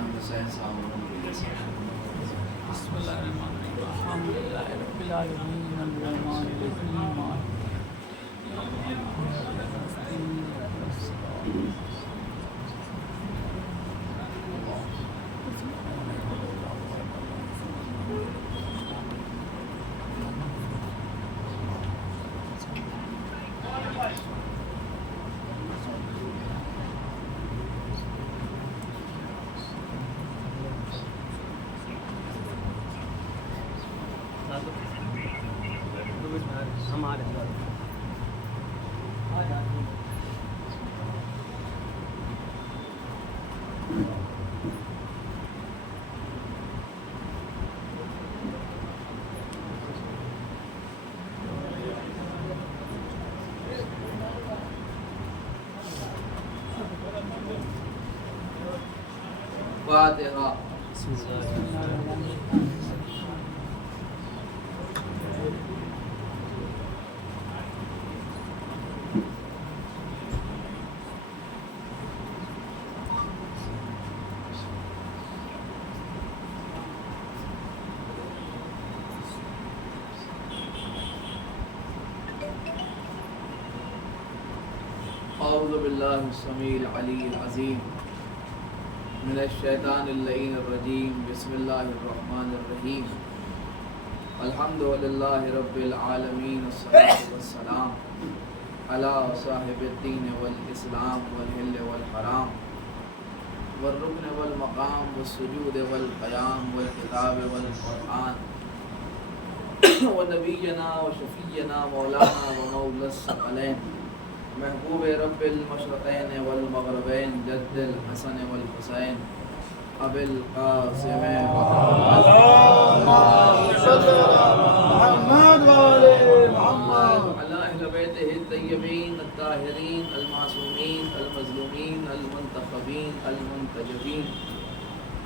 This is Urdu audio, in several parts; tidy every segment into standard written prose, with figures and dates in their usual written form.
امام حسین صاحب بسم اللہ الرحمن الرحیم الحمدللہ رب العالمین الرحمن الرحیم فاتحہ. اعوذ باللہ السمیع العلی العظیم من الشیطان اللعین الرجیم. بسم اللہ الرحمن الرحیم. الحمد للہ رب العالمین والصلاة والسلام علی صاحب الدین والاسلام والحل والحرام والرکن والمقام والسجود والقیام والکتاب والقرآن ونبینا وشفینا مولانا ومولا الثقلین محبوب رب المشرقین والمغربین جد الحسن والحسین ابی القاسم محمد علی اہل بیتہ الطیبین الطاہرین المعصومین المظلومین المنتخبین المنتجبین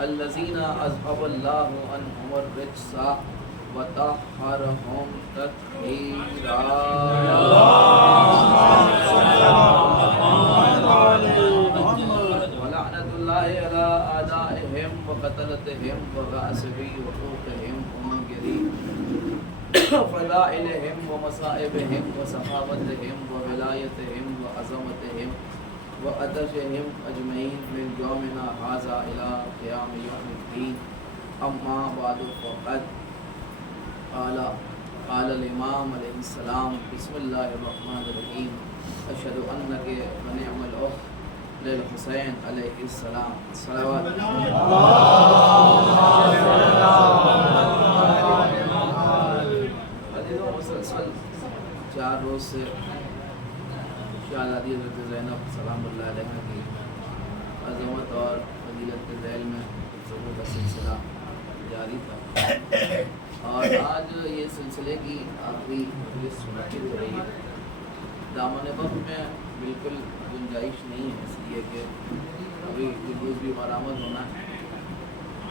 الذین اذهب اللہ عنہم الرجس وطہرہم تطہیرا. ولعنت اللہ علی اعدائہم وقتلتہم وغاصبی حقوقہم ومنکری فضائلہم ومصائبہم وسخاوتہم وولایتہم وعظمتہم وعطشہم اجمعین من یومنا ھذا الی قیام یوم الدین. اما بعد فقد قال الامام علیہ السلام بسم اللہ الرحمن الرحیم اشہد انک ونعم الاخ للحسین علیہ السلام. صلوات مسلسل 4 روز سے شہزادی حضرت زینب سلام اللہ علیہ کی عظمت اور فضیلت کے ذیل میں گفتگو کا سلسلہ جاری تھا، اور آج یہ سلسلے کی آخری مجلس منعقد ہو رہی ہے. دامن وقت میں بالکل گنجائش نہیں ہے، اس لیے کہ ابھی جلوس بھی برآمد ہونا ہے،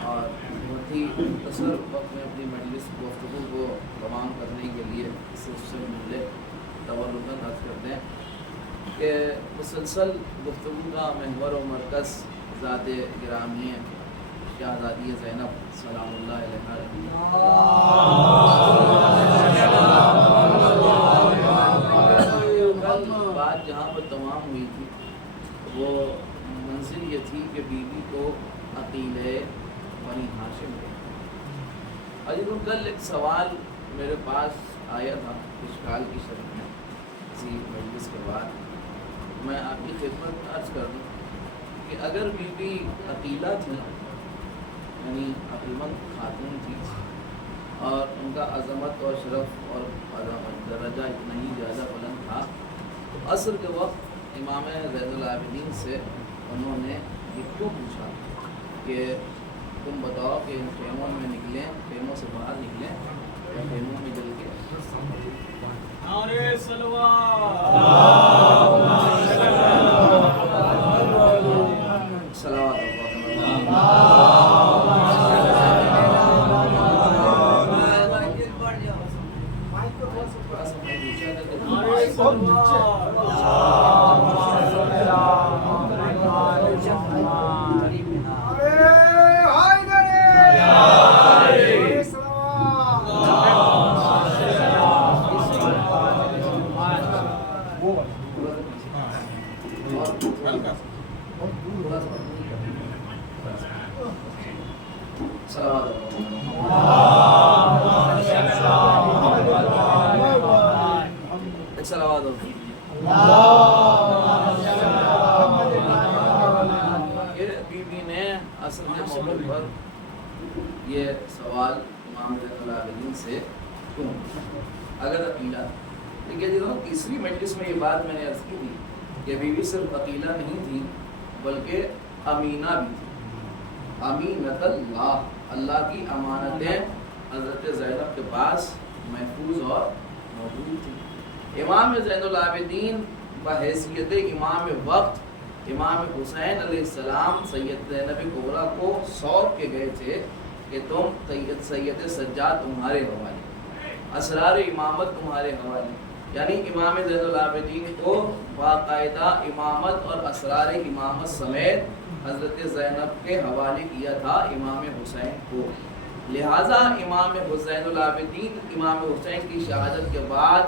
اور بہت ہی مختصر وقت میں اپنی مجلس گفتگو کو تمام کرنے کے لیے صرف سے مجھے تورکاً عرض کرتے ہیں کہ مسلسل گفتگو کا محور و مرکز ذات گرامی ہے شہزادی زینب سلام اللہ علیہ. کل بات جہاں پر تمام ہوئی تھی وہ منزل یہ تھی کہ بیوی کو عقیلے بنی ہاشم دے. عجیب کل ایک سوال میرے پاس آیا تھا اشکال کی شکل میں کسی مجلس کے بعد. میں آپ کی خدمت عرض کر دوں کہ اگر بیوی عقیلہ تھی یعنی عقلمند خاتون تھی اور ان کا عظمت اور شرف اور درجہ اتنا ہی زیادہ بلند تھا، تو عصر کے وقت امام زین العابدین سے انہوں نے یہ کیوں پوچھا کہ تم بتاؤ کہ ان خیموں میں نکلیں، خیموں سے باہر نکلیں یا خیموں میں جل کے بیوی نے اصل کے موقع پر یہ سوال امام زین العابدین سے کیوں اگر عقیلہ دیکھیے جی تیسری مجلس میں یہ بات میں نے عرض کی تھی کہ بیوی صرف عقیلہ نہیں تھی بلکہ امینہ بھی تھی. امینۃ اللہ کی امانتیں حضرت زینب کے پاس محفوظ اور موجود تھی. امام زین العابدین بحیثیت امام وقت امام حسین علیہ السلام سید زینب کبریٰ کو سونپ کے گئے تھے کہ تم سید سجاد تمہارے حوالے، اسرار امامت تمہارے حوالے. یعنی امام زین العابدین کو باقاعدہ امامت اور اسرار امامت سمیت حضرت زینب کے حوالے کیا تھا امام حسین کو. لہٰذا امام حسین العابدین امام حسین کی شہادت کے بعد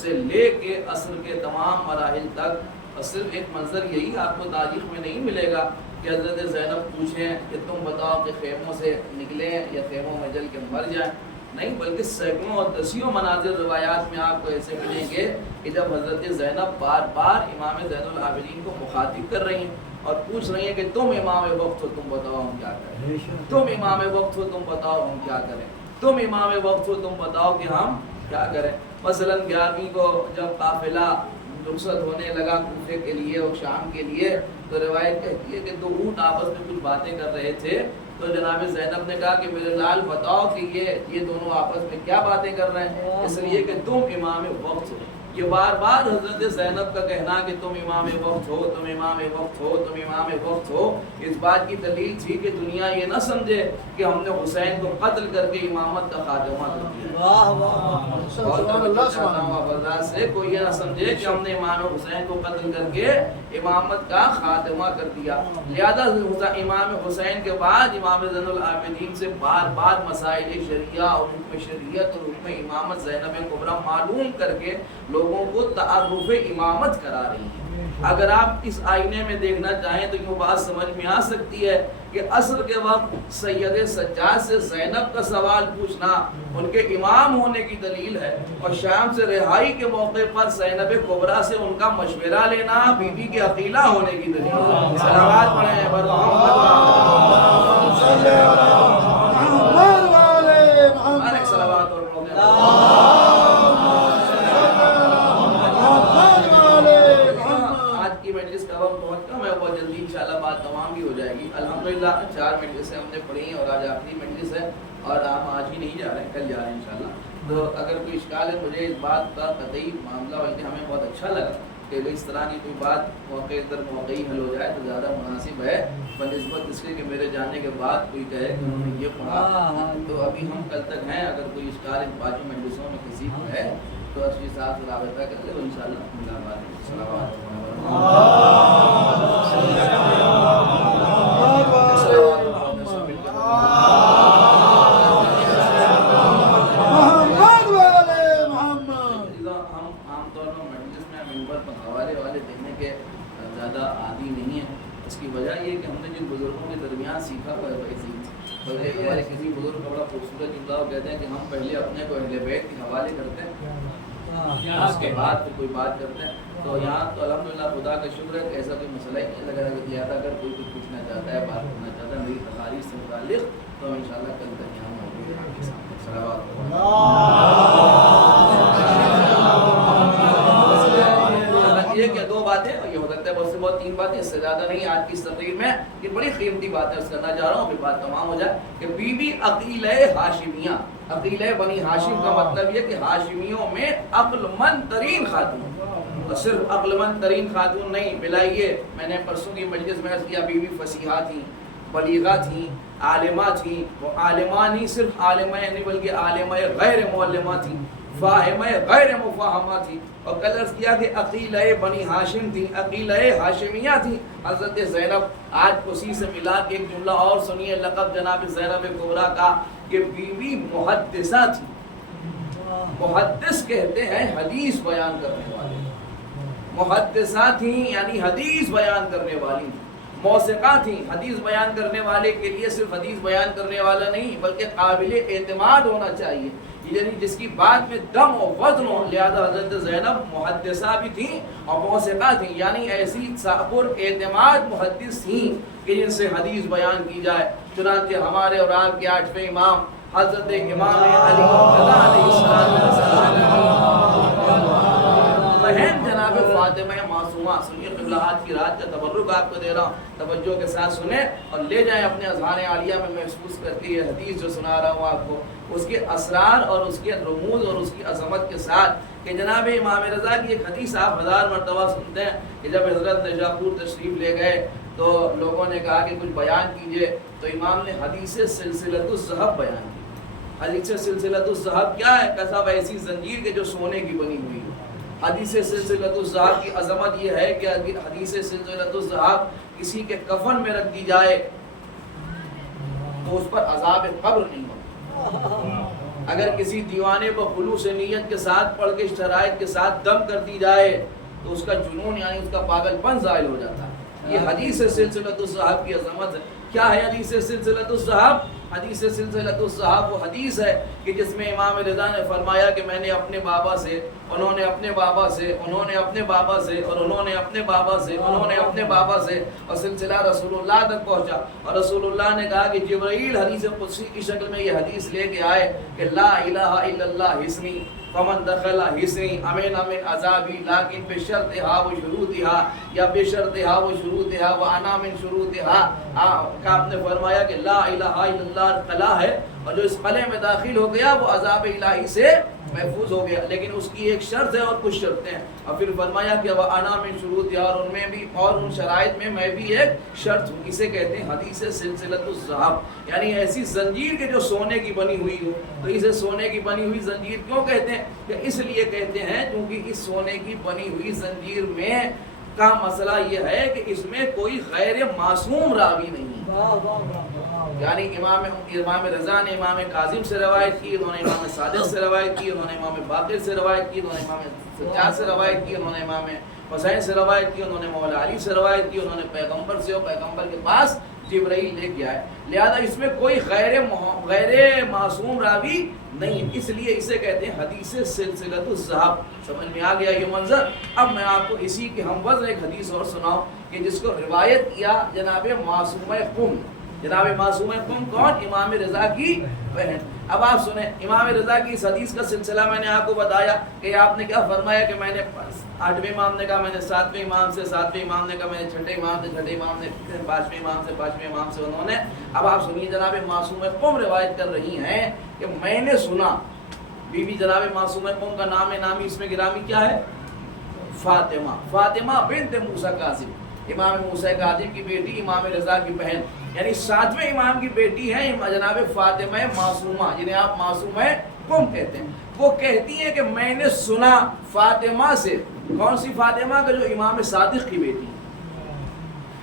سے لے کے عصر کے تمام مراحل تک، اور صرف ایک منظر یہی آپ کو تاریخ میں نہیں ملے گا کہ حضرت زینب پوچھیں کہ تم بتاؤ کہ خیموں سے نکلیں یا خیموں میں جل کے مر جائیں، نہیں بلکہ سینکڑوں اور دسیوں مناظر روایات میں آپ کو ایسے ملیں گے کہ جب حضرت زینب بار بار امام زین العابدین کو مخاطب کر رہی ہیں اور پوچھ رہی ہیں کہ تم امام وقت ہو، تم بتاؤ ہم کیا کریں، تم امام وقت ہو، تم بتاؤ ہم کیا کریں، تم امام وقت ہو، تم بتاؤ کہ ہم کیا کریں. مثلا 11ویں کو جب قافلہ رخصت ہونے لگا کوفے کے لیے اور شام کے لیے، تو روایت کہتی ہے کہ دو اونٹ آپس میں کچھ باتیں کر رہے تھے، تو جناب زینب نے کہا کہ میرے لال بتاؤ کہ یہ دونوں آپس میں کیا باتیں کر رہے ہیں، اس لیے کہ تم امام وقت ہو. یہ بار بار حضرت زینب کا کہنا کہ تم امام وقت ہو، تم امام وقت ہو، تم امام وقت ہو، اس بات کی دلیل تھی کہ دنیا یہ نہ سمجھے کہ ہم نے حسین کو قتل کر کے امامت کا خاتمہ کر دیا. سے کوئی یہ نہ سمجھے کہ ہم نے امام حسین کو قتل کر کے امامت کا خاتمہ کر دیا. لہذا امام حسین کے بعد امام زین العابدین سے بار بار مسائل شریعہ اور حکم شریعت اور حکم امامت زینب کبریٰ معلوم کر کے لوگوں کو تعارف امامت کرا رہی ہیں. اگر آپ اس آئینے میں دیکھنا چاہیں تو یہ بات سمجھ میں آ سکتی ہے کہ عصر کے وقت سید سجاد سے زینب کا سوال پوچھنا ان کے امام ہونے کی دلیل ہے، اور شام سے رہائی کے موقع پر زینب کبریٰ سے ان کا مشورہ لینا بیوی کے عقیلہ ہونے کی دلیل ہے. صلوات پڑھیں بر محمد صلوات اور مجلس کا وقت بہت کم ہے، بہت جلدی انشاءاللہ بات تمام بھی ہو جائے گی. الحمدللہ 4 مجلسیں ہم نے پڑھی ہیں اور آج آخری مجلس ہے، اور ہم آج ہی نہیں جا رہے ہیں، کل جا رہے ہیں انشاءاللہ. تو اگر کوئی اشکال ہے مجھے اس بات کا قطعی معاملہ، بلکہ ہمیں بہت اچھا لگا کہ اس طرح کی کوئی بات موقع در موقعی حل ہو جائے تو زیادہ مناسب ہے بنسبت اس کے کہ میرے جانے کے بعد کوئی کہے کہ انہوں نے یہ پڑھا. تو ابھی ہم کل تک ہیں، اگر کوئی اشکال ان 5 مجلسوں میں کسی کو ہے تو اچھی صاحب سے رابطہ کر لے، انشاءاللہ ملاقات ہوگی. زیادہ عادی نہیں ہے، اس کی وجہ یہ کہ ہم نے جن بزرگوں کے درمیان سیکھا ہمارے کسی بزرگ کا بڑا خوبصورت جملہ وہ کہتے ہیں کہ ہم پہلے اپنے کو اہل بیت کے حوالے کرتے ہیں، اس کے بعد پھر کوئی بات کرتے ہیں. تو یہاں تو الحمدللہ خدا کا شکر ہے کہ ایسا کوئی مسئلہ ہی نہیں لگا دیا تھا. اگر کوئی کچھ پوچھنا چاہتا ہے، بات کرنا چاہتا ہے میری تقاریر سے متعلق، تو ہم انشاءاللہ کل تک یہاں موجود ہیں آپ کے سامنے. یہ کہ 2 باتیں یہ ہو سکتا ہے بہت سے بہت 3 باتیں، اس سے زیادہ نہیں آج کی اس تقریر میں. یہ بڑی قیمتی بات ہے، اس کرنا چاہ رہا ہوں پھر بات تمام ہو جائے. کہ بی بی عقیلہ ہاشمیہ، عقیلہ بنی ہاشم کا مطلب یہ کہ ہاشمیوں میں عقل مند ترین خاتون، اور صرف عقل مند ترین خاتون نہیں بلائیے. میں نے پرسوں کی مجلس میں عرض کیا بی بی فصیحہ تھیں، بلیغہ تھیں، عالمہ تھیں. وہ عالمہ نہیں صرف عالمہ نہیں بلکہ عالمہ غیر معلمہ تھیں، فاہمہ غیر مفاہمہ تھی. اور کل عرض کیا کہ عقیلہ بنی ہاشم تھی، عقیلہ ہاشمیہ تھی حضرت زینب. آج اسی سے ملا کے ایک جملہ اور سنیے لقب جناب زینب کبریٰ کا کہ بیوی محدثہ تھی. محدث کہتے ہیں حدیث بیان کرنے والے، محدثہ تھیں یعنی حدیث بیان کرنے والی. موثقہ تھیں. حدیث بیان کرنے والے کے لیے صرف حدیث بیان کرنے والا نہیں بلکہ قابل اعتماد ہونا چاہیے، یعنی جس کی بات میں دم و وزن ہو. لہذا حضرت زینب محدثہ بھی تھیں اور موثقہ تھیں، یعنی ایسی پر اعتماد محدث تھیں کہ جن سے حدیث بیان کی جائے. چنانچہ ہمارے اور آپ کے 8ویں امام حضرت امام علی علیہ السلام بہن جناب فاطمہ معصومہ. سنیے قبلہ آج کی رات کا تبرک آپ کو دے رہا ہوں، توجہ کے ساتھ سنیں اور لے جائیں اپنے اذہان عالیہ میں محسوس کر کے یہ حدیث جو سنا رہا ہوں آپ کو، اس کے اسرار اور اس کے رموز اور اس کی عظمت کے ساتھ. کہ جناب امام رضا کی ایک حدیث آپ 1000 مرتبہ سنتے ہیں کہ جب حضرت نشاپور تشریف لے گئے تو لوگوں نے کہا کہ کچھ بیان کیجئے، تو امام نے حدیث سلسلۃ الذہب بیان کی. حدیث سلسلۃ الذہب کیا ہے؟ کہ صاحب ایسی زنجیر کے جو سونے کی بنی ہوئی ہے. حدیث سلسلۃ الذہب کی عظمت یہ ہے کہ حدیث سلسلۃ الذہب کسی کے کفن میں رکھ دی جائے تو اس پر عذاب قبر نہیں ہوتا. اگر کسی دیوانے کو خلوص نیت کے ساتھ پڑھ کے شرائط کے ساتھ دم کر دی جائے تو اس کا جنون یعنی اس کا پاگل پن زائل ہو جاتا ہے. یہ حدیث سلسلۃ الذہب کی عظمت ہے. کیا ہے حدیث سلسلۃ الذہب؟ حدیث سلسلۃ الذہب وہ حدیث ہے کہ جس میں امام رضا نے فرمایا کہ میں نے اپنے بابا سے، انہوں نے اپنے بابا سے، انہوں نے اپنے بابا سے، اور انہوں نے اپنے بابا سے، انہوں نے اپنے بابا سے، اور سلسلہ رسول اللہ تک پہنچا. اور رسول اللہ نے کہا کہ جبرائیل حدیث قدسی کی شکل میں یہ حدیث لے کے آئے کہ لا الہ الا اللہ حسنی فمن دخل حسنی امین من عذابی لیکن بشرطہا و شروطہا، یا بشرطہا و شروطہا و انا من شروطہا. کا آپ نے فرمایا کہ لا الہ الا اللہ قلعہ ہے اور جو اس قلعے میں داخل ہو گیا وہ عذاب الہی سے محفوظ ہو گیا، لیکن اس کی ایک شرط ہے اور کچھ شرطیں ہیں. اور پھر فرمایا کہ وہ انا من شروطہا، اور ان میں بھی اور ان شرائط میں بھی ایک شرط ہوں. اسے کہتے ہیں حدیث سلسلۃ الذہب، یعنی ایسی زنجیر کے جو سونے کی بنی ہوئی ہو. تو اسے سونے کی بنی ہوئی زنجیر کیوں کہتے ہیں؟ کہ اس لیے کہتے ہیں کیونکہ اس سونے کی بنی ہوئی زنجیر میں کا مسئلہ یہ ہے کہ اس میں کوئی غیر معصوم راوی نہیں. یعنی امام رضا نے امام کاظم سے روایت کی، انہوں نے امام صادق سے روایت کی، انہوں نے امام باقر سے روایت کی، انہوں نے امام سجاد سے روایت کی، انہوں نے امام حسین سے روایت کی، انہوں نے مولا علی سے روایت کی، انہوں نے پیغمبر سے اور پیغمبر کے پاس جبرائیل لے کے آئے. لہذا اس میں کوئی غیر معصوم راوی نہیں، اس لیے اسے کہتے ہیں حدیث سلسلۃ الذہب. سمجھ میں آ گیا یہ منظر؟ اب میں آپ کو اسی کی ہم وزن ایک حدیث اور سناؤں کہ جس کو روایت کیا جناب معصومہ قم. جناب معصومہ قم کون؟ امام رضا کی بہن. اب آپ سنیں امام رضا کی اس حدیث کا سلسلہ میں نے آپ کو بتایا کہ آپ نے کیا فرمایا کہ میں نے 8ویں امام نے کہا میں نے 7ویں امام سے، 7ویں امام نے کہا میں نے 6ٹھے امام سے، 6ٹھے امام نے 5ویں امام سے، 5ویں امام سے انہوں نے. اب آپ سنیے جناب معصومہ قم روایت کر رہی ہیں کہ میں نے سنا. بی بی جناب معصومہ قم کا نام نامی اس میں گرامی کیا ہے؟ فاطمہ. فاطمہ بنت موسیٰ کاظم، امام موسیٰ کاظم کی بیٹی، امام رضا کی بہن، یعنی 7ویں امام کی بیٹی ہے جناب فاطمہ معصومہ جنہیں آپ معصومہ قم کہتے ہیں. وہ کہتی ہیں کہ میں نے سنا فاطمہ سے. کون سی فاطمہ؟ کا جو امام صادق کی بیٹی.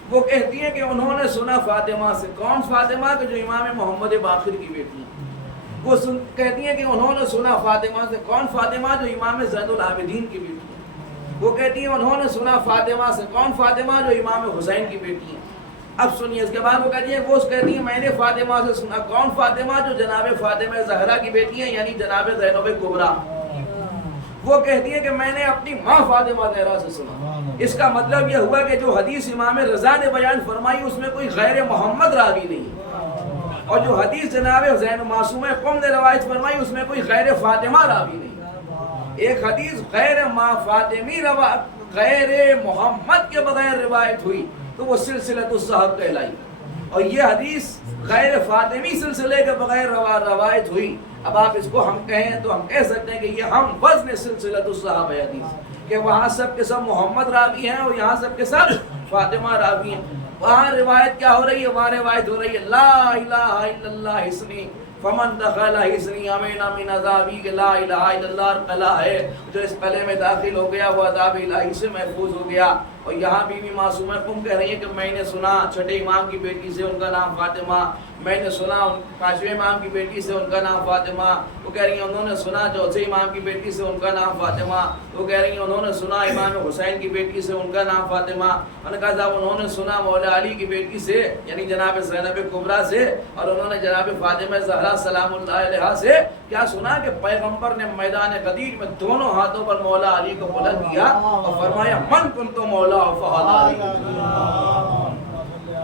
وہ کہتی ہیں کہ انہوں نے سنا فاطمہ سے. کون فاطمہ؟ کا جو امام محمد باقر کی بیٹی. وہ کہتی ہیں کہ انہوں نے سنا فاطمہ سے. کون فاطمہ؟ جو امام زین العابدین کی بیٹی. وہ کہتی ہیں انہوں نے سنا فاطمہ سے. کون فاطمہ؟ جو امام حسین کی بیٹی ہے. اب سنیے اس کے بعد وہ کہتی ہیں میں نے فاطمہ سے سنا. کون فاطمہ؟ جو جناب فاطمہ زہرا کی بیٹی ہیں یعنی جناب زینب کبریٰ. وہ کہتی ہیں کہ میں نے اپنی ماں فاطمہ زہرا سے سنا. اس کا مطلب یہ ہوا کہ جو حدیث امام رضا نے بیان فرمائی اس میں کوئی غیر محمد راوی نہیں، اور جو حدیث جناب زین معصومہ قم نے روایت فرمائی اس میں کوئی غیر فاطمہ راوی نہیں. ایک حدیث غیر فاطمی غیر محمد کے بغیر روایت ہوئی تو وہ سلسلۃ الذہب کہلائی، اور یہ حدیث غیر فاطمی سلسلے کے بغیر روایت ہوئی. اب آپ اس کو ہم کہیں تو ہم کہہ سکتے ہیں کہ یہ ہم وزن سلسلۃ الذہب ہے حدیث، کہ وہاں سب کے سب محمد راوی ہیں اور یہاں سب کے سب فاطمہ راوی ہیں. وہاں روایت کیا ہو رہی ہے؟ وہاں روایت ہو رہی ہے لا الہ الا اللہ حسنی فمن دخل حسنی امین من عذابی، کہ لا الہ الا اللہ قلعہ ہے، جو اس قلعے میں داخل ہو گیا وہ عذاب الہی سے محفوظ ہو گیا. اور یہاں بیوی معصومہ قم کہہ رہی ہے کہ میں نے سنا چھٹے امام کی بیٹی سے ان کا نام فاطمہ، میں نے سنا پانچویں امام کی بیٹی سے ان کا نام فاطمہ، وہ کہہ رہی ہیں انہوں نے سنا چوتھے امام کی بیٹی سے ان کا نام فاطمہ، وہ کہہ رہی ہیں انہوں نے سنا امام حسین کی بیٹی سے ان کا نام فاطمہ، انہوں نے کہا صاحب انہوں نے سنا مولا علی کی بیٹی سے یعنی جناب زینب کبریٰ سے، اور انہوں نے جناب فاطمہ زہرا سلام اللہ علیہا سے کیا سنا کہ پیغمبر نے میدان غدیر میں دونوں ہاتھوں پر مولا علی کو بلند کیا اور فرمایا من کنت مولا فہذا علی۔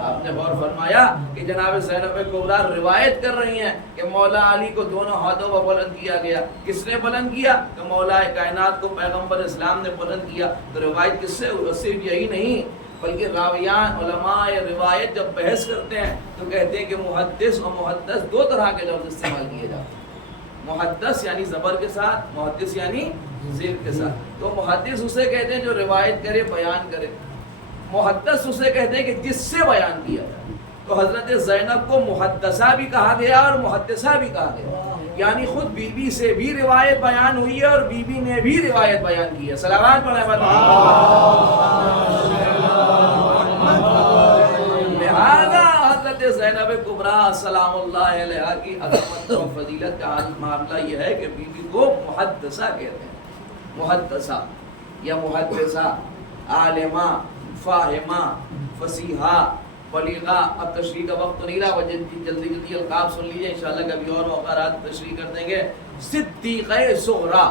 آپ نے غور فرمایا کہ جناب زینب کبریٰ روایت کر رہی ہیں کہ مولا علی کو دونوں ہاتھوں پر بلند کیا گیا۔ کس نے بلند کیا؟ کہ مولا کائنات کو پیغمبر اسلام نے بلند کیا۔ تو روایت کس سے؟ صرف یہی نہیں بلکہ راویان علماء روایت جب بحث کرتے ہیں تو کہتے ہیں کہ محدث اور محدث دو طرح کے لفظ استعمال کیے جاتے ہیں، محدث یعنی زبر کے ساتھ، محدث یعنی زیر کے ساتھ۔ تو محدث اسے کہتے ہیں جو روایت کرے، بیان کرے، محدث اسے کہتے ہیں کہ جس سے بیان کیا جائے۔ تو حضرت زینب کو محدثہ بھی کہا گیا اور محدثہ بھی کہا گیا، یعنی خود بی بی سے بھی روایت بیان ہوئی ہے اور بی بی نے بھی روایت بیان کی ہے۔ صلوات پڑھیں لہذا حضرت زینب کبریٰ سلام اللہ علیہا کی عظمت و فضیلت کا معاملہ یہ ہے کہ بی بی کو محدثہ کہتے ہیں، محدثہ یا محدثہ، عالمہ، فاہمہ، فصیحہ، بلیغہ۔ اب تشریح کا وقت تو نہیں رہا، جلدی جلدی القاب سن لیجئے، انشاءاللہ کبھی اور موقعات تشریح کر دیں گے۔ صدیقہ صغریٰ،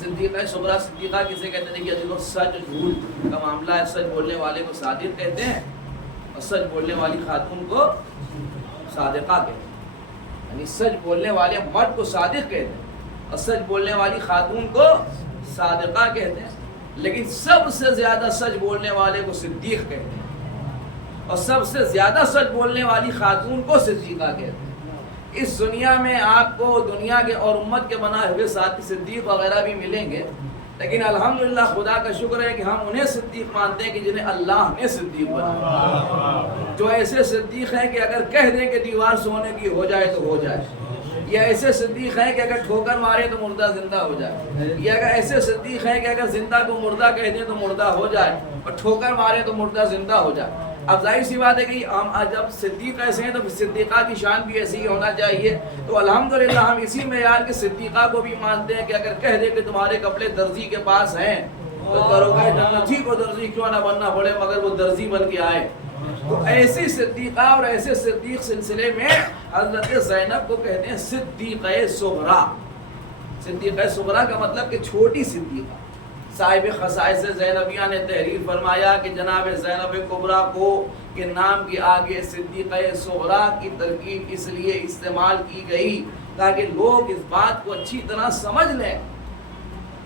صدیقہ صغریٰ، صدیقہ کسے کہتے ہیں کہ جس کو سچ جھوٹ کا معاملہ ہے، سچ بولنے والے کو صادق کہتے ہیں اور سچ بولنے والی خاتون کو صادقہ کہتے ہیں، یعنی سچ بولنے والے مرد کو صادق کہتے ہیں اور سچ بولنے والی خاتون کو صادقہ کہتے ہیں، لیکن سب سے زیادہ سچ بولنے والے کو صدیق کہتے ہیں اور سب سے زیادہ سچ بولنے والی خاتون کو صدیقہ کہتے ہیں۔ اس دنیا میں آپ کو دنیا کے اور امت کے بنا ہوئے ساتھی صدیق وغیرہ بھی ملیں گے، لیکن الحمدللہ خدا کا شکر ہے کہ ہم انہیں صدیق مانتے ہیں کہ جنہیں اللہ نے صدیق بنایا، جو ایسے صدیق ہیں کہ اگر کہہ دیں کہ دیوار سونے کی ہو جائے تو ہو جائے، یا ایسے صدیق ہیں کہ اگر ٹھوکر مارے تو مردہ زندہ ہو جائے، یا اگر ایسے صدیق ہیں کہ اگر زندہ کو مردہ کہہ دیں تو مردہ ہو جائے اور ٹھوکر مارے تو مردہ زندہ ہو جائے۔ اب ظاہر سی بات ہے کہ ہم جب صدیق ایسے ہیں تو صدیقہ کی شان بھی ایسی ہی ہونا چاہیے۔ تو الحمدللہ ہم اسی معیار کے صدیقہ کو بھی مانتے ہیں کہ اگر کہہ دے کہ تمہارے کپڑے درزی کے پاس ہیں تو کرو گے جنتی کو درزی کیوں نہ بننا پڑے مگر وہ درزی بن کے آئے۔ تو ایسی صدیقہ اور ایسے صدیق سلسلے میں حضرت زینب کو کہتے ہیں صدیقہ صغریٰ۔ صدیقہ صغریٰ کا مطلب کہ چھوٹی صدیقہ۔ صاحب خصائص زینبیہ نے تحریر فرمایا کہ جناب زینب کبریٰ کو کے نام کے آگے صدیقہ صغریٰ کی ترکیب اس لیے استعمال کی گئی تاکہ لوگ اس بات کو اچھی طرح سمجھ لیں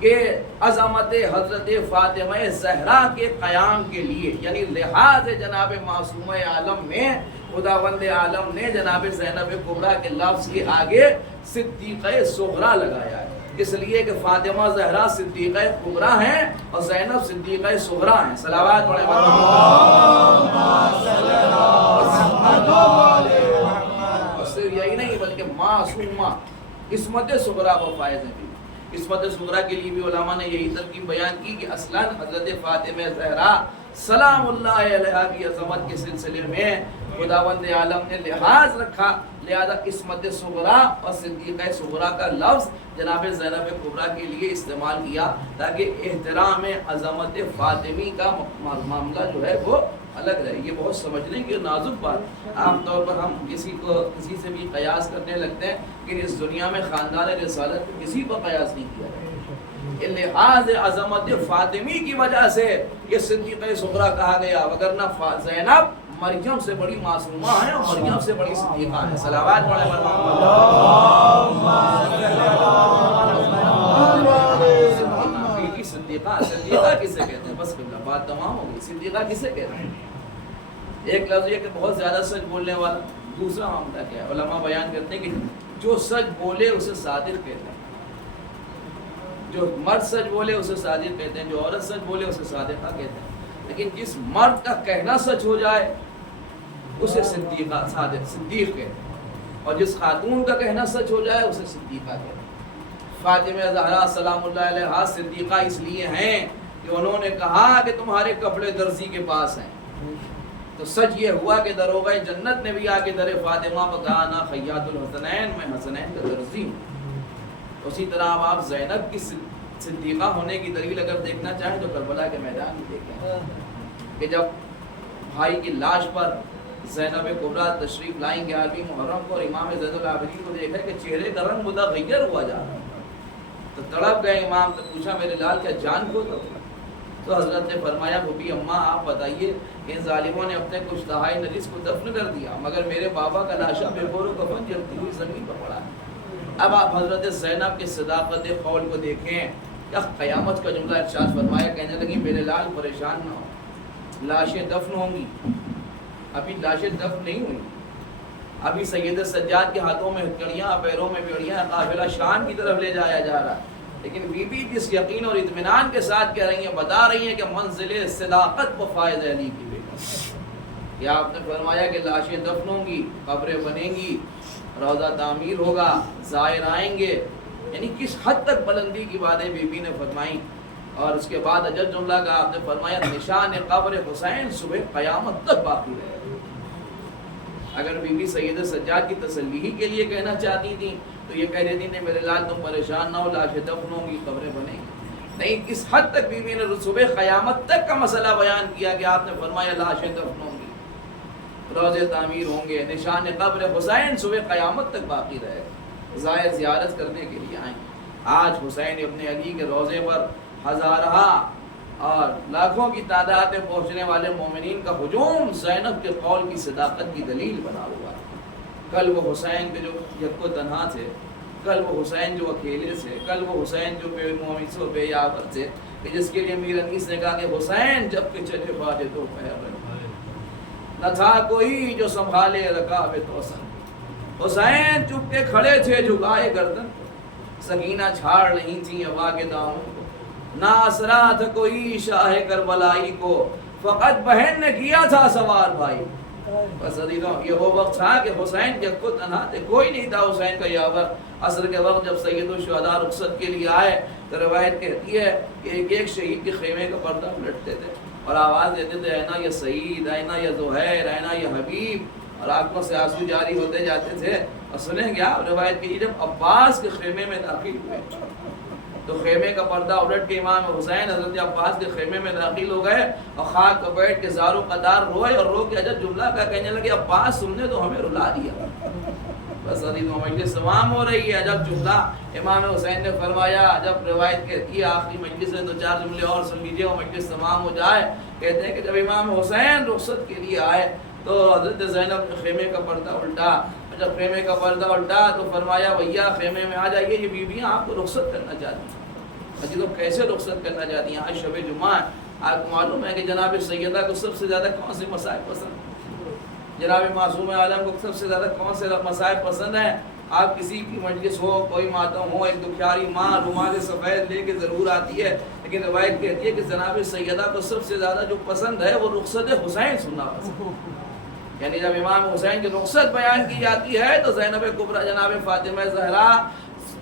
کہ عظمت حضرت فاطمہ زہرا کے قیام کے لیے یعنی لحاظ جناب معصومہ عالم میں خداوند عالم نے جناب زینب کبریٰ کے لفظ کے آگے صدیقہ صغریٰ لگایا ہے، اس لیے کہ فاطمہ زہرا صدیقہ کبریٰ ہیں اور زینب صدیقہ صغریٰ ہیں۔ صلوات پڑھیں اور صرف یہی نہیں بلکہ معصومہ عصمت صغریٰ کو فائز ہیں۔ عصمت صغریٰ کے لیے بھی علماء نے یہی ترکیب بیان کی کہ اصلاً حضرت فاطمہ زہرا سلام اللہ علیہا کی عظمت کے سلسلے میں خداوند عالم نے لحاظ رکھا، لہذا عصمت صغریٰ اور صدیقہ صغریٰ کا لفظ جناب زینب کبریٰ کے لیے استعمال کیا تاکہ احترام عظمت فاطمی کا معاملہ جو ہے وہ الگ رہے۔ یہ بہت سمجھنے کی نازک بات، عام طور پر ہم کسی سے بھی قیاس کرنے لگتے ہیں کہ اس دنیا میں خاندان رسالت میں کسی کو قیاس نہیں کیا جائے۔ لحاظ عظمت فاطمی کی وجہ سے یہ صدیقہ صغریٰ کہا گیا، وگرنہ زینب مریم سے بڑی معصومہ ہیں اور مریم سے بڑی صدیقہ ہیں۔ صلوات پڑھیں صدیقہ کسے کہتے ہیں؟ بس بات تمام ہو گئی۔ صدیقہ کسے کہتے ہیں؟ ایک لفظ یہ کہ بہت زیادہ سچ بولنے والا، دوسرا معاملہ کیا ہے؟ علماء بیان کرتے ہیں کہ جو سچ بولے اسے صادق کہتے ہیں، جو مرد سچ بولے اسے صادق کہتے ہیں، جو عورت سچ بولے اسے صادقہ کہتے ہیں، لیکن جس مرد کا کہنا سچ ہو جائے اسے صدیقہ صدیق کہتے ہیں، اور جس خاتون کا کہنا سچ ہو جائے اسے صدیقہ کہتے ہیں۔ فاطمہ زہرا سلام اللہ علیہا صدیقہ اس لیے ہیں کہ انہوں نے کہا کہ تمہارے کپڑے درزی کے پاس ہیں، تو سچ یہ ہوا کہ دروغہ جنت نے بھی آ کے در فاطمہ پر کہا نا خیاط الحسنین، میں حسنین کا درزی ہوں۔ اسی طرح اب آپ زینب کی صدیقہ ہونے کی دلیل اگر دیکھنا چاہیں تو کربلا کے میدان میں دیکھیں کہ جب بھائی کی لاش پر زینب کبریٰ تشریف لائیں 11ویں محرم کو اور امام زین العابدین کو دیکھا کہ چہرے کا رنگ متغیر ہوا جا رہا، تو تڑپ گئے امام، تو پوچھا میرے لال کیا جان کو تو حضرت نے فرمایا بھوپی اماں آپ بتائیے، ان ظالموں نے اپنے کچھ دہائی نجس کو دفن کر دیا، مگر میرے بابا کا لاشا بے گور و کفن جلتی ہوئی زمین پر پڑا ہے۔ اب آپ حضرت زینب کی صداقت قول کو دیکھیں، کیا قیامت کا جملہ ارشاد فرمایا، کہنے لگی میرے لال پریشان نہ ہو، لاشیں دفن ہوں گی، ابھی لاشیں دفن نہیں ہوئی، ابھی سید سجاد کے ہاتھوں میں ہتھکڑیاں، پیروں میں بیڑیاں، قافلہ شام کی طرف لے جایا جا رہا ہے، لیکن بی بی جس یقین اور اطمینان کے ساتھ کہہ رہی ہیں، بتا رہی ہیں کہ منزل صداقت و فائز علی کی بیٹا، کہ آپ نے فرمایا کہ لاشیں دفن ہوں گی، قبریں بنیں گی، روضہ تعمیر ہوگا، زائر آئیں گے، یعنی کس حد تک بلندی کی باتیں بی بی نے فرمائی۔ اور اس کے بعد اجل جملہ کا آپ نے فرمایا نشان قبر حسین صبح قیامت تک باقی رہے۔ اگر بی بی سید سجاد کی تسلی ہی کے لیے کہنا چاہتی تھیں تو یہ کہہ رہی تھی میرے لال تم پریشان نہ ہو، لاشیں دفن ہوں گی، قبریں بنیں گی، نہیں کس حد تک بی بی نے صبح قیامت تک کا مسئلہ بیان کیا کہ آپ نے فرمایا لاشیں دفن ہوں گی، روضے تعمیر ہوں گے، نشان قبر حسین صبح قیامت تک باقی رہے، زائر زیارت کرنے کے لیے آئیں۔ آج حسین ابن علی کے روضے پر ہزارہ اور لاکھوں کی تعداد میں پہنچنے والے مومنین کا ہجوم زینب کے قول کی صداقت کی دلیل بنا ہوا ہے۔ کل وہ حسین کے جو یک و تنہا تھے، کل وہ حسین جو اکیلے تھے، کل وہ حسین جو بے مومس و بے یاور تھے، کہ جس کے لیے میر انیس نے کہا کہ حسین جب کہ چلے باجے تو پہر نہ تھا کوئی جو سنبھالے رکاب توسن، حسین چپ کے کھڑے تھے جھکائے گردن، سکینہ چھاڑ نہیں تھی ہوا کے دامن کو، نہ آسرا تھا کوئی شاہ کربلائی کو، فقط بہن نے کیا تھا سوار بھائی۔ بس عزیزوں یہ وہ وقت تھا کہ حسین جب کو تنہا تھے، کوئی نہیں تھا حسین کا یاور۔ عصر کے وقت جب سید الشہداء رخصت کے لیے آئے تو روایت کہتی ہے کہ ایک ایک شہید کے خیمے کا پردہ الٹتے تھے اور آواز دیتے تھے اینا یہ سعید، اینا یہ زہیر، اینا یہ حبیب، اور آنکھوں سے آنسو جاری ہوتے جاتے تھے۔ اور سنیں کیا روایت کی، جب عباس کے خیمے میں داخل ہوئے تو خیمے کا پردہ الٹ کے امام حسین حضرت عباس کے خیمے میں داخل ہو گئے اور خاک پر بیٹھ کے زارو قطار روئے اور رو کے عجب جملہ کا کہنے لگے عباس تم نے تو ہمیں رلا دیا۔ بس عزیزوں مجلس تمام ہو رہی ہے، عجب جملہ امام حسین نے فرمایا۔ جب روایت کہتی ہے آخری مجلس میں دو چار جملے اور سن لیجیے اور مجلس تمام ہو جائے، کہتے ہیں کہ جب امام حسین رخصت کے لیے آئے تو حضرت زینب نے خیمے کا پردہ الٹا، جب خیمے کا پردہ الٹا تو فرمایا بھیا خیمے میں آ جائیے، یہ بیویاں آپ کو رخصت کرنا چاہتی ہیں۔ عزیزوں کیسے رخصت کرنا چاہتی ہیں؟ آج شب جمعہ، آپ کو معلوم ہے کہ جناب سیدہ کو سب سے زیادہ کون سے مسائل پسند ہیں؟ جناب معصوم عالم کو سب سے زیادہ کون سے مسائل پسند ہیں؟ آپ کسی کی مجلس ہو، کوئی ماتم ہو، ایک دکھیاری ماں رومال سفید لے کے ضرور آتی ہے، لیکن روایت کہتی ہے کہ جناب سیدہ کو سب سے زیادہ جو پسند ہے وہ رخصت حسین سننا پسند، یعنی جب امام حسین کی رخصت بیان کی جاتی ہے تو زینب کبریٰ جناب فاطمہ زہرا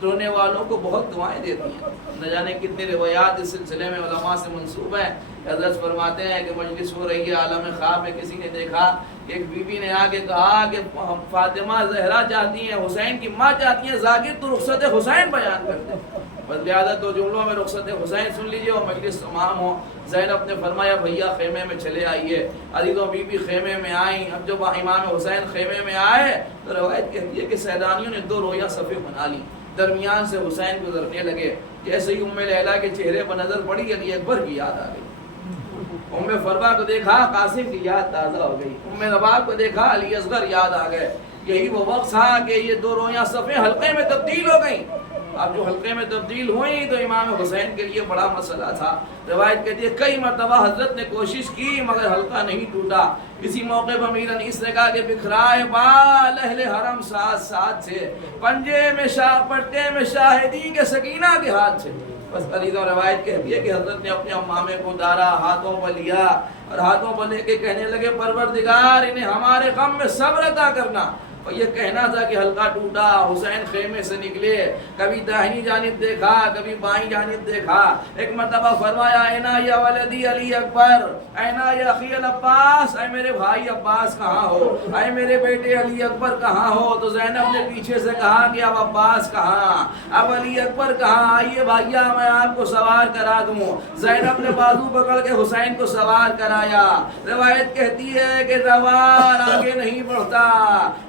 رونے والوں کو بہت دعائیں دیتی ہیں۔ نہ جانے کتنے روایات اس سلسلے میں علماء سے منسوب ہیں۔ حضرت فرماتے ہیں کہ مجلس ہو رہی ہے، عالم خواب میں کسی نے دیکھا کہ ایک بی بی نے آ کے کہا کہ فاطمہ زہرا چاہتی ہیں، حسین کی ماں چاہتی ہیں ذاکر تو رخصت حسین بیان کر دے، بس لہٰذا دو جملوں میں رخصت حسین سن لیجیے اور مجلس تمام ہو۔ زینب نے فرمایا بھیا خیمے میں چلے آئیے۔ عزیزوں بی بی خیمے میں آئیں۔ اب جب امام حسین خیمے میں آئے تو روایت کہتی ہے کہ سیدانیوں نے دو رویہ صفیں بنا لی، درمیان سے حسین گزرنے لگے، جیسے ہی ام لیلا کے چہرے پر نظر پڑی علی اکبر کی یاد آ گئی، ام فروا کو دیکھا قاسم کی یاد تازہ ہو گئی، ام رباب کو دیکھا علی اصغر یاد آ گئے۔ یہی وہ وقت تھا کہ یہ دو رویاں صفیں حلقے میں تبدیل ہو گئیں۔ اب جو حلقے میں تبدیل ہوئیں تو امام حسین کے لیے بڑا مسئلہ تھا۔ روایت کہتی ہے کئی مرتبہ حضرت نے کوشش کی مگر حلقہ نہیں ٹوٹا۔ اسی موقع پر امیر انیس نے کہا کہ بکھرائے بال اہل حرم ساتھ ساتھ تھے، پنجے میں پٹے میں شاہدی کے سکینہ کے ہاتھ تھے۔ بس علیدہ روایت کہتی ہے کہ حضرت نے اپنے امامے کو ڈالا، ہاتھوں پر لیا اور ہاتھوں پر لے کے کہنے لگے پروردگار انہیں ہمارے غم میں صبر عطا کرنا، اور یہ کہنا تھا کہ حلقہ ٹوٹا، حسین خیمے سے نکلے، کبھی داہنی جانب دیکھا کبھی بائیں جانب دیکھا، ایک مرتبہ فرمایا اینا یا ولدی علی اکبر، اینا یا اخی العباس، اے میرے بھائی عباس کہاں ہو، اے میرے بیٹے علی اکبر کہاں ہو؟ تو زینب نے پیچھے سے کہا کہ اب عباس کہاں، اب علی اکبر کہاں، آئیے بھائیا میں آپ کو سوار کرا دوں۔ زینب نے بازو پکڑ کے حسین کو سوار کرایا۔ روایت کہتی ہے کہ روان آگے نہیں بڑھتا۔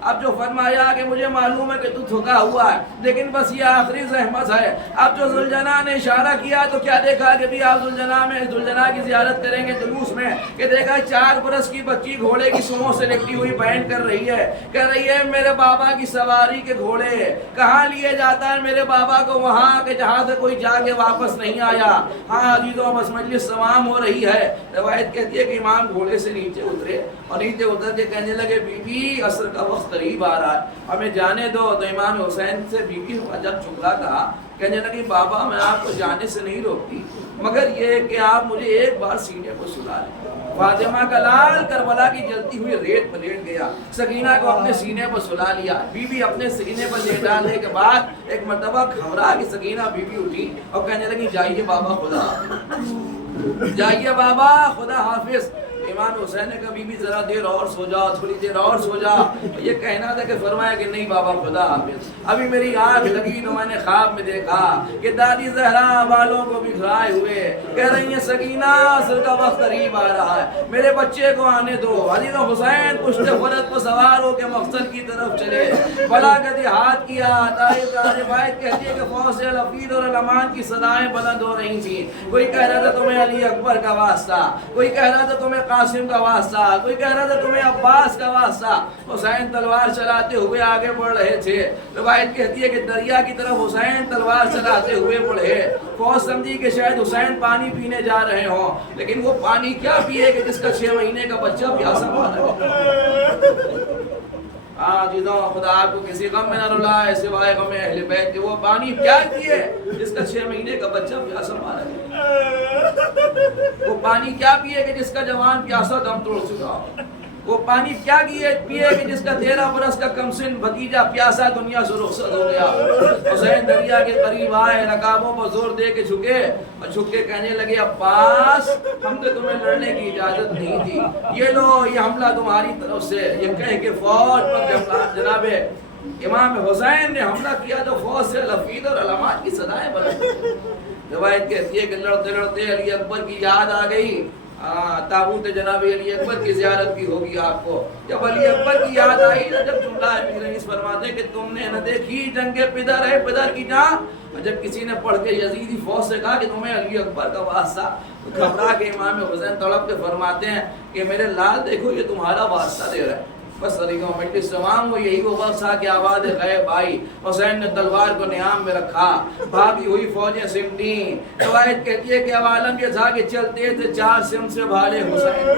اب جو فرمایا کہ مجھے معلوم ہے کہ تو تھکا ہوا ہے لیکن بس یہ آخری زحمت ہے۔ اب جو ذوالجناح نے اشارہ کیا تو کیا دیکھا کہ بھی آپ ذوالجناح کی زیارت کریں گے جلوس میں، کہ دیکھا 4 برس کی بچی گھوڑے کی سونوں سے لپٹی ہوئی بہن کر رہی ہے، کہہ رہی ہے میرے بابا کی سواری کے گھوڑے کہاں لیے جاتا ہے میرے بابا کو، وہاں کہ جہاں سے کوئی جا کے واپس نہیں آیا۔ ہاں عزیزوں بس مجلس تمام ہو رہی ہے۔ روایت کہتی ہے کہ امام گھوڑے سے نیچے اترے اور نیچے اتر کے کہنے لگے بی بی عصر کا وقت قریب آ رہا ہے ہمیں جانے دو۔ تو امام حسین سے بی بی جب چکلا کہا، کہنے لگی بابا میں آپ کو جانے سے نہیں روکتی مگر یہ کہ آپ مجھے ایک بار سینے کو سلا لیں۔ فاطمہ کا لال کربلا کی جلتی ہوئی ریت پر لیٹ گیا، سکینہ کو اپنے سینے پر سلا لیا۔ بی بی اپنے سینے پر لیٹ ڈالنے کے بعد ایک مرتبہ گھبرا کی سکینہ بی بی اٹھی اور کہنے لگی جائیے بابا خدا حافظ، جائیے بابا خدا حافظ۔ امام حسین نے کہا بی بی ذرا دیر اور سو جا، تھوڑی دیر اور سو جا۔ یہ کہنا تھا کہ فرمایا کہ نہیں بابا خدا حافظ، ابھی میری آنکھ لگی تو میں نے خواب میں دیکھا کہ دادی زہرا بالوں کو بکھرائے ہوئے کہہ رہی ہیں سکینہ عصر کا وقت قریب آ رہا ہے، میرے بچے کو آنے دو۔ علی و حسین پشت خرد پر سوار ہو کے مقصد کی طرف چلے، بلا کا دیہات کیا۔ روایت کہتی ہے کہ فوج سے الفید اور الامان کی صدائیں بلند ہو رہی تھیں، کوئی کہہ رہا تھا تمہیں علی اکبر کا واسطہ، کوئی کہہ رہا تھا تمہیں قاسم کا واسطہ، کوئی کہہ رہا تھا تمہیں عباس کا واسطہ۔ حسین تلوار چلاتے ہوئے آگے بڑھ رہے تھے۔ روایت کہتی ہے کہ دریا کی طرف حسین تلوار چلاتے ہوئے بڑھے، فوج سمجھی کہ شاید حسین پانی پینے جا رہے ہوں، لیکن وہ پانی کیا پیے کہ جس کا 6 مہینے کا بچہ پیاسا مارا ہے۔ عزیزوں خدا آپ کو کسی غم میں نہ رلائے سوائے غم اہل بیت کے۔ وہ پانی کیا پیے جس کا 6 مہینے کا بچہ پیاسا مارا ہے۔ وہ پانی کیا پیے کہ جس کا جوان پیاسا دم توڑ چکا ہو۔ وہ پانی کیا پیے کہ جس کا 13 برس کا کمسن بھتیجا پیاسا دنیا سے رخصت ہو گیا۔ حسین دریا کے قریب آئے، رکابوں پر زور دے کے جھکے اور جھک کے کہنے لگے عباس ہم نے تمہیں لڑنے کی اجازت نہیں دی، یہ لو یہ حملہ تمہاری طرف سے۔ یہ کہہ کے فوج پر جناب امام حسین نے حملہ کیا تو فوج سے لفید اور علامات کی صدائیں بلند۔ روایت کہتی ہے کہ لڑتے لڑتے علی اکبر کی یاد آ گئی۔ تابوت جناب علی اکبر کی زیارت بھی ہوگی آپ کو۔ جب علی اکبر کی یاد آئی جب جملہ رئیس فرماتے کہ تم نے نہ دیکھی جنگ پدر ہے پدر کی جان، جب کسی نے پڑھ کے یزیدی فوج سے کہا کہ تمہیں علی اکبر کا واسطہ، گھبرا کے امام حسین تڑپ کے فرماتے ہیں کہ میرے لال دیکھو یہ تمہارا واسطہ دے رہا ہے۔ بس علیہ مجلس تمام وہ یہی وہ وقت تھا کہ آواز غیب آئی، حسین نے تلوار کو نیام میں رکھا، بھاگی ہوئی فوجیں سمٹیں۔ روایت کہتی ہے کہ اب عالم یہ تھا کہ چلتے تھے 4 سم سے بھالے حسین،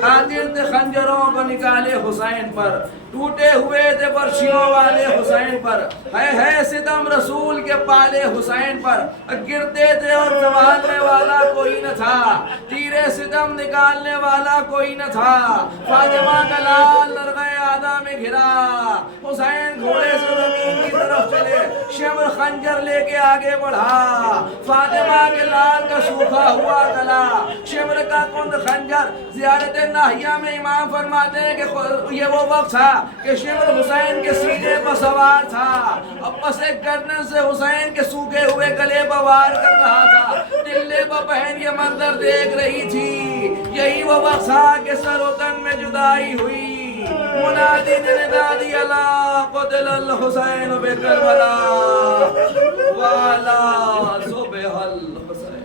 قاتل تھے خنجروں کو نکالے حسین پر، ٹوٹے ہوئے تھے برشیوں والے حسین پر، ہے ستم رسول کے پالے حسین پر، گرتے تھے اور سنبھالنے والا کوئی نہ تھا، تیرے ستم نکالنے والا کوئی نہ تھا۔ فاطمہ کا لال نرغہ آدھا میں گھرا، حسین گھوڑے سے زمین کی طرف چلے، شمر خنجر لے کے آگے بڑھا، فاطمہ کے لال کا سوکھا ہوا گلا، شمر کا کند خنجر۔ زیارت ناہیہ میں امام فرماتے ہیں کہ یہ وہ وقت تھا کہ شمر حسین کے سینے پر سوار تھا اور پس ایک گردن سے حسین کے سوکھے ہوئے گلے پر وار کر رہا تھا۔ دلے پر بہن یہ منظر دیکھ رہی تھی۔ یہی وہ وقت تھا کہ سر و تن میں جدائی ہوئی۔ منادی نے ندا دی اللہ قتل الحسین بکربلا والا صبح الحسین۔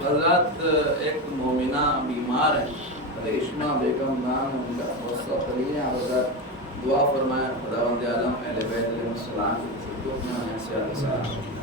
حضرت ایک مومنہ بیمار ہے، ریشمہ بیگم نام ان کا، بہت قریب ہیں۔ حضرت دعا فرمائیں خداوند عالم اہل بیت علیہ السلام کی خدمت میں